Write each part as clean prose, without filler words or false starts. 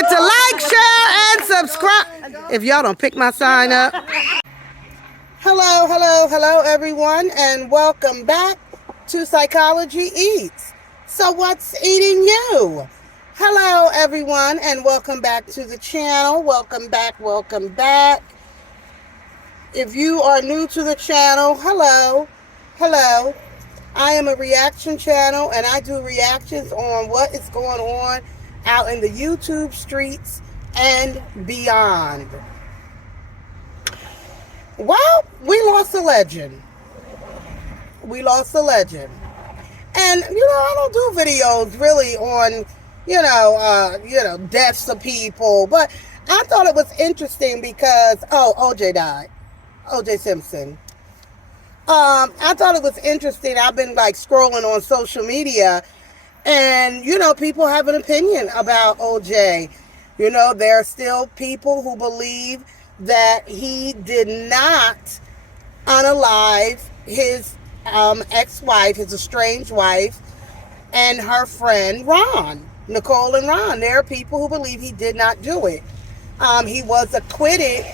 forget to like, share, and subscribe. If y'all don't pick my sign up. Hello, everyone, and welcome back to Psychology Eats. So what's eating you? Hello, everyone, and welcome back to the channel. Welcome back. If you are new to the channel, hello. I am a reaction channel, and I do reactions on what is going on out in the YouTube streets and beyond. Well, we lost a legend. And, I don't do videos really on, deaths of people. But I thought it was interesting because, OJ died. OJ Simpson. I thought it was interesting. I've been scrolling on social media and, people have an opinion about OJ. There are still people who believe that he did not unalive his ex-wife, his estranged wife, and her friend Ron, Nicole and Ron. There are people who believe he did not do it. He was acquitted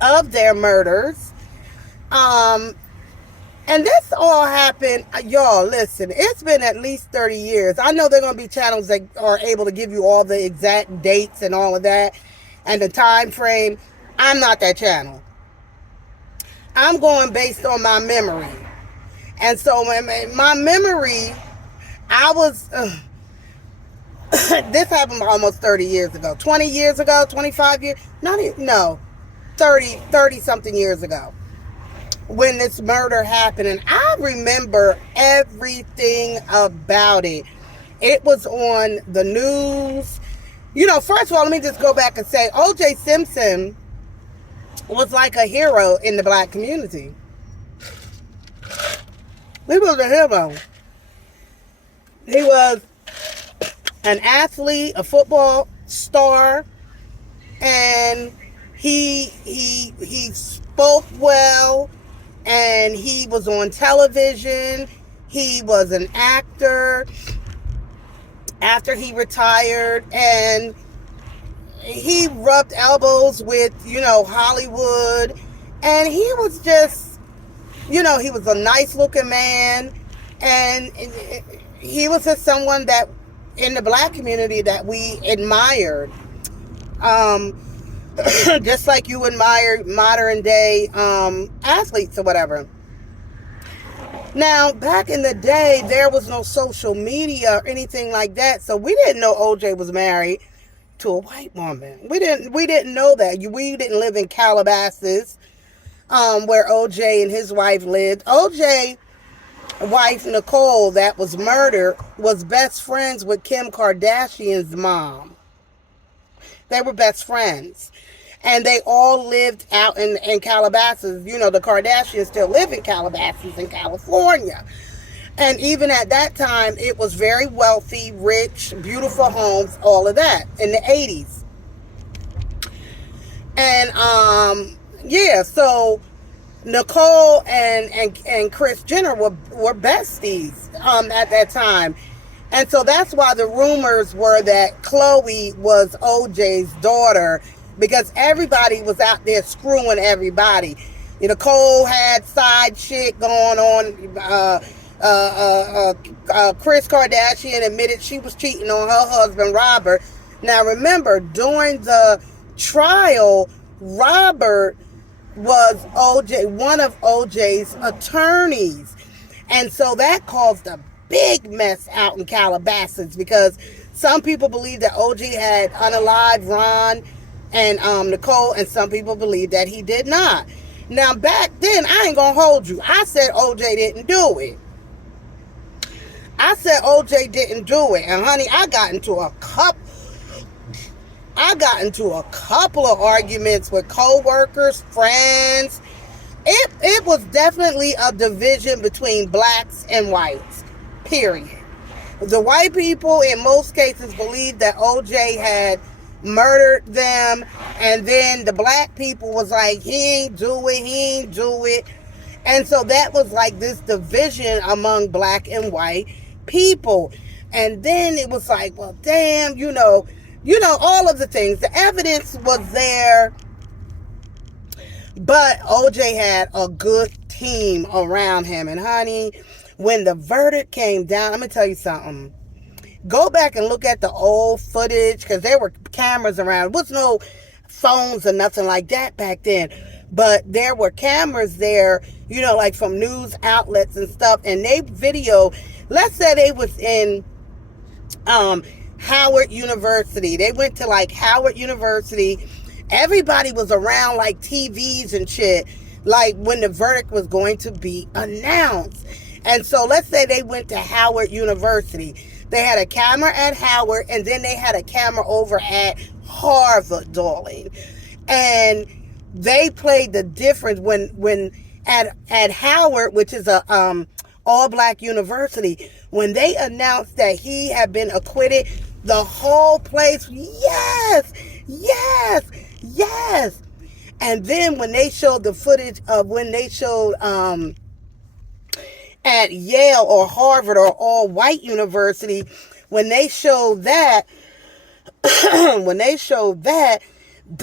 of their murders. And this all happened, y'all, listen, it's been at least 30 years. I know there are going to be channels that are able to give you all the exact dates and all of that and the time frame. I'm not that channel. I'm going based on my memory. And so my memory, I was, this happened almost 30 years ago, 20 years ago, 25 years, 30 something years ago when this murder happened. And I remember everything about it. It was on the news. First of all, let me just go back and say OJ Simpson was like a hero in the black community. He was a hero. He was an athlete, a football star, and he spoke well, and he was on television. He was an actor after he retired, and he rubbed elbows with, Hollywood, and he was just, he was a nice looking man, and he was just someone that in the black community that we admired. Just like you admire modern day athletes or whatever. Now, back in the day, there was no social media or anything like that, so we didn't know OJ was married to a white woman. We didn't know that. We didn't live in Calabasas, where OJ and his wife lived. OJ wife Nicole that was murdered was best friends with Kim Kardashian's mom. They were best friends. And they all lived out in Calabasas. The Kardashians still live in Calabasas in California. And even at that time, it was very wealthy, rich, beautiful homes, all of that in the 80s. And, so Nicole and Kris Jenner were besties at that time. And so that's why the rumors were that Khloe was OJ's daughter, because everybody was out there screwing everybody. Nicole had side shit going on. Kris Kardashian admitted she was cheating on her husband, Robert. Now remember, during the trial, Robert was one of OJ's attorneys. And so that caused a big mess out in Calabasas, because some people believe that OJ had unalived Ron and Nicole, and some people believe that he did not. Now back then, I ain't gonna hold you, I said OJ didn't do it. And honey, I got into a couple of arguments with co-workers, friends. It was definitely a division between blacks and whites, period. The white people in most cases believed that OJ had murdered them, and then the black people was like, he ain't do it. And so that was like this division among black and white people. And then it was like, well, damn, all of the things. The evidence was there, but OJ had a good team around him. And honey, when the verdict came down, let me tell you something. Go back and look at the old footage, because there were cameras around. There was no phones or nothing like that back then. But there were cameras there, like from news outlets and stuff. And they video, let's say they was in Howard University. They went to like Howard University. Everybody was around like TVs and shit, like when the verdict was going to be announced. And so let's say they went to Howard University. They had a camera at Howard, and then they had a camera over at Harvard, darling. And they played the difference when at Howard, which is a all black university, when they announced that he had been acquitted, the whole place, yes, yes, yes. And then when they showed the footage of when they showed at Yale or Harvard or all white university, when they showed that,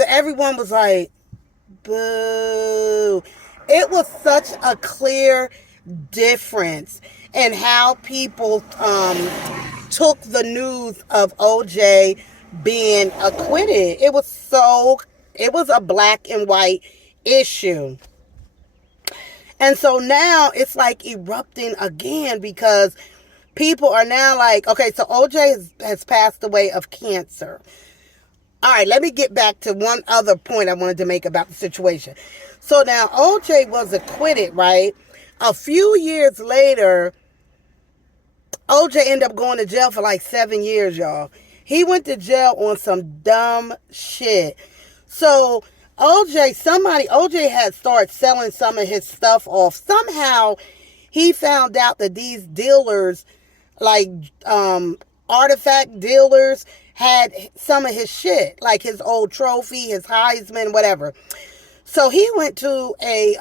everyone was like, boo. It was such a clear difference in how people took the news of OJ being acquitted. It was a black and white issue. And so now it's like erupting again, because people are now like, okay, so OJ has passed away of cancer. All right, let me get back to one other point I wanted to make about the situation. So now OJ was acquitted, right? A few years later, OJ ended up going to jail for like 7 years, y'all. He went to jail on some dumb shit. So OJ had started selling some of his stuff off. Somehow he found out that these dealers, like artifact dealers, had some of his shit, like his old trophy, his Heisman, whatever. So he went to a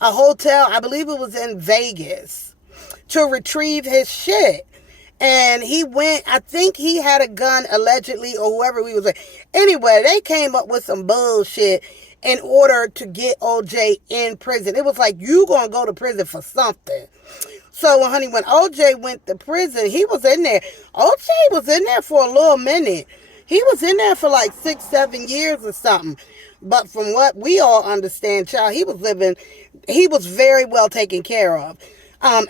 hotel, I believe it was in Vegas, to retrieve his shit. And he went, I think he had a gun allegedly, or whoever he was with. Anyway, they came up with some bullshit in order to get OJ in prison. It was like, you gonna go to prison for something. So, honey, when OJ went to prison, he was in there. OJ was in there for a little minute. He was in there for like 6-7 years or something. But from what we all understand, child, he was very well taken care of.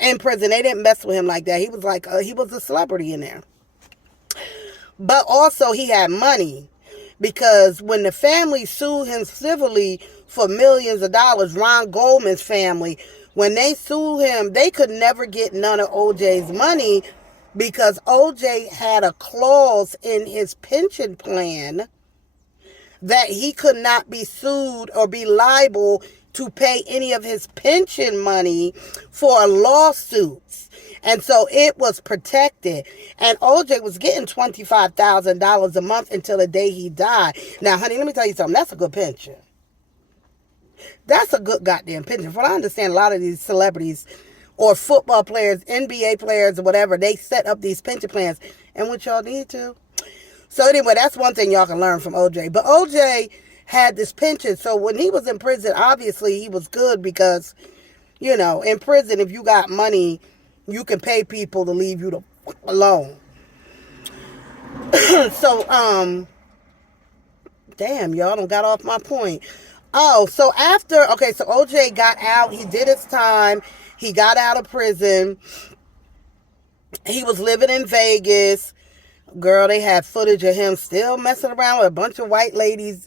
In prison. They didn't mess with him like that. He was like, he was a celebrity in there. But also he had money, because when the family sued him civilly for millions of dollars, Ron Goldman's family, when they sued him, they could never get none of OJ's money, because OJ had a clause in his pension plan that he could not be sued or be liable to pay any of his pension money for lawsuits. And so it was protected. And OJ was getting $25,000 a month until the day he died. Now, honey, let me tell you something. That's a good pension. That's a good goddamn pension. From what I understand, a lot of these celebrities or football players, NBA players or whatever, they set up these pension plans. And what y'all need to. So anyway, that's one thing y'all can learn from OJ. But OJ had this pension. So when he was in prison, obviously he was good, because, in prison, if you got money, you can pay people to leave you the fuck alone. So, damn, y'all done got off my point. Oh, so so OJ got out. He did his time. He got out of prison. He was living in Vegas. Girl, they had footage of him still messing around with a bunch of white ladies.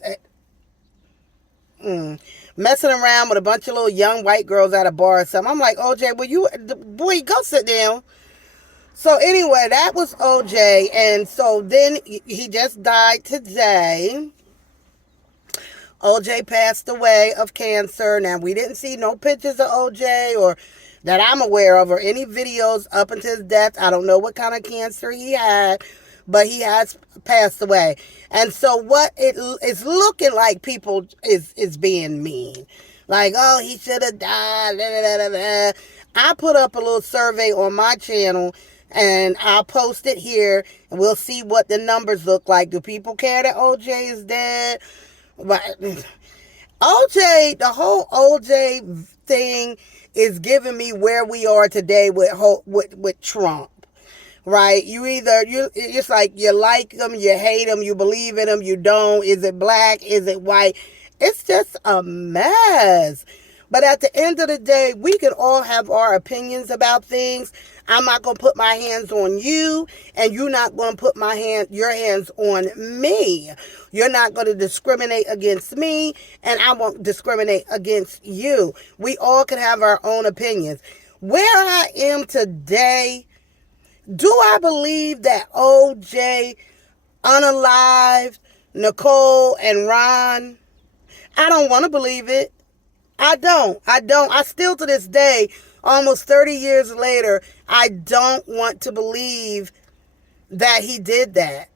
Messing around with a bunch of little young white girls at a bar or something. I'm like, OJ, boy, go sit down. So anyway, that was OJ. And so then he just died today. OJ passed away of cancer. Now, we didn't see no pictures of OJ or that I'm aware of, or any videos up until his death. I don't know what kind of cancer he had, but he has passed away. And so what it is looking like, people is being mean. Like, oh, he should have died. Da, da, da, da. I put up a little survey on my channel, And I'll post it here, and we'll see what the numbers look like. Do people care that OJ is dead? But OJ, the whole OJ thing is giving me where we are today with Trump. Right? It's like you like him, you hate him, you believe in him, you don't. Is it black? Is it white? It's just a mess. But at the end of the day, we can all have our opinions about things. I'm not going to put my hands on you, and you're not going to put your hands on me. You're not going to discriminate against me, and I won't discriminate against you. We all can have our own opinions. Where I am today, do I believe that OJ unalived Nicole and Ron? I don't want to believe it. I don't. I still, to this day, almost 30 years later, I don't want to believe that he did that.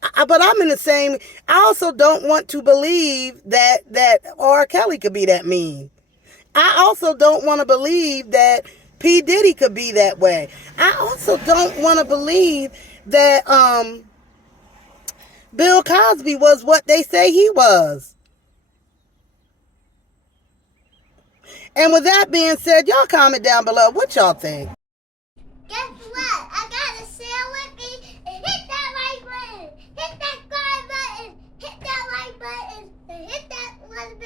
But I'm in the same, I also don't want to believe that R. Kelly could be that mean. I also don't want to believe that P. Diddy could be that way. I also don't want to believe that Bill Cosby was what they say he was. And with that being said, y'all comment down below what y'all think. Guess what? I got a sale with me. And hit that like button. Hit that subscribe button. Hit that like button. And hit that little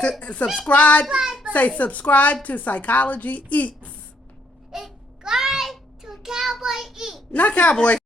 bell. Subscribe. Say subscribe to Psychology Eats. Subscribe to Cowboy Eats. Not Cowboy.